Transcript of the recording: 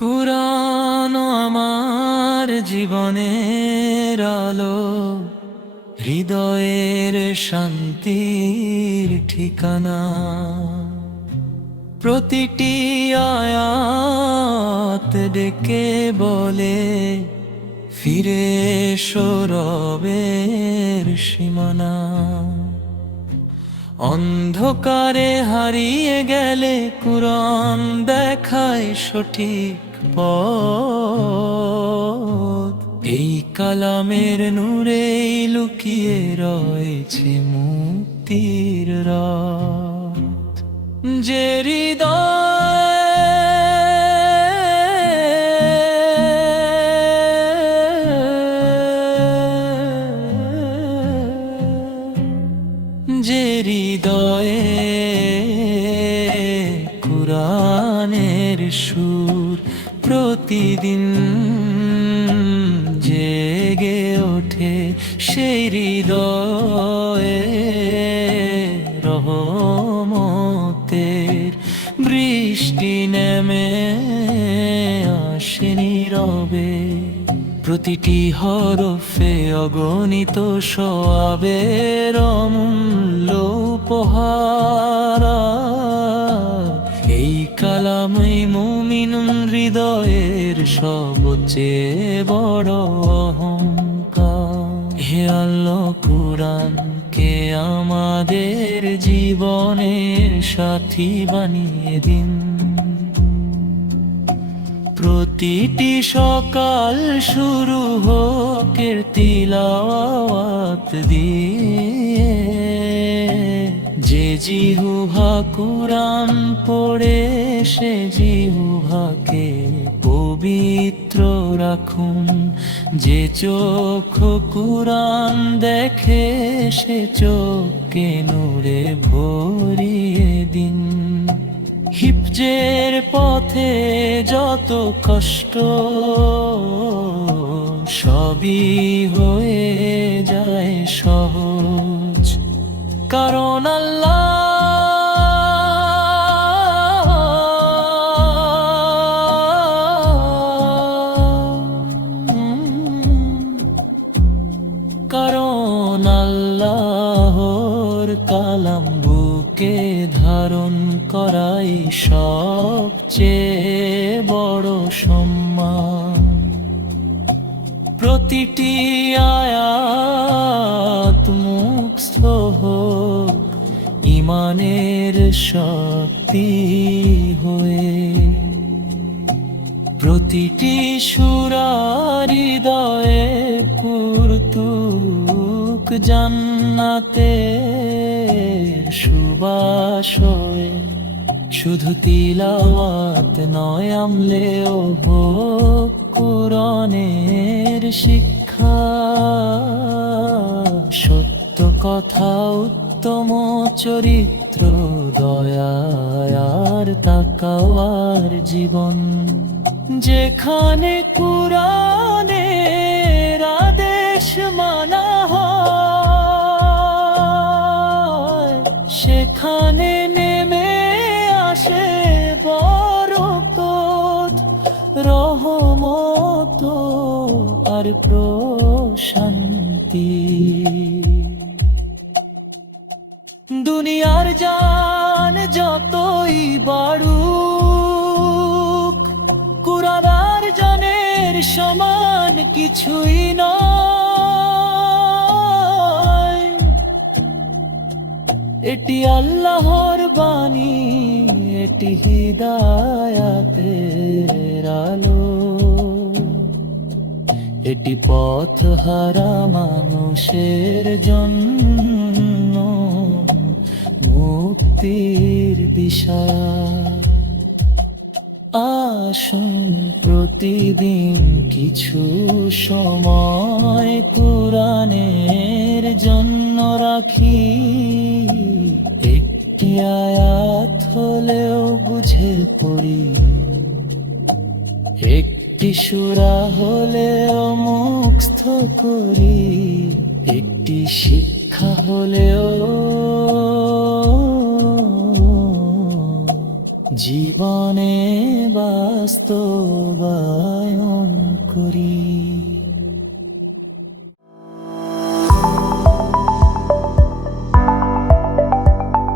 কুরআন আমার জীবনের আলো, হৃদয়ের শান্তির ঠিকানা। প্রতিটি আয়াত ডেকে বলে, ফিরে এসো রবের সীমানা। অন্ধকারে হারিয়ে গেলে কুরআন দেখায় সঠিক পথ। এই কালামের নূরেই লুকিয়ে রয়েছে মুক্তির রাত। যে হৃদয়ে কুরআনের সুর প্রতিদিন জেগে ওঠে, সেই হৃদয়ে রহমতের বৃষ্টি নেমে আসে নীরবে। প্রতিটি হরফে অগণিত সওয়াবের অমূল্য উপহার। এই কালামই মুমিন হৃদয়ের সবচেয়ে বড় অহংকার। হে আল্লাহ, কুরআনকে আমাদের জীবনের সাথী বানিয়ে দিন। প্রতিটি সকাল শুরু হোক এর তিলাওয়াত দিয়ে। যে জিহ্বা কুরআন পড়ে সে জিহ্বাকে পবিত্র রাখুন। যে চোখ কুরআন দেখে সে চোখকে নূরে ভরিয়ে দিন। হিফজের পথে যত কষ্ট সবই হয়ে যায় সহজ, কারণ আল্লাহ আল্লাহর কালাম বুকে ধারণ করাই সবচেয়ে বড় সম্মান। প্রতিটি আয়াত মুখস্থ হোক ঈমানের শক্তি হয়ে। প্রতিটি সূরা হৃদয়ে কুরতুক জান্নাতের সুবাস হয়ে। শুধু তিলাওয়াত নয়, আমলেও হোক কুরআনের শিক্ষা। সত্য কথা, উত্তম চরিত্র, দয়া আর তাকওয়ার জীবন। যেখানে কুরআনের আদেশ মানা হয়, সেখানে নেমে আসে বরকত, রহমত আর প্রশান্তি। দুনিয়ার জান যতই বাড়ুক, কুরআন আর জানের সমান কিছুই নয়। এটি আল্লাহর বাণী, এটি হিদায়াতের আলো। এটি পথহারা মানুষের জন্য মুক্তির দিশা। আসুন প্রতিদিন কিছু সময় কুরআনের জন্য রাখি। একটি আয়াত হলেও বুঝে পড়ি, একটি সূরা হলেও মুখস্থ করি, একটি শিক্ষা হলেও জীবনে বা বাস্তবায়ন করি।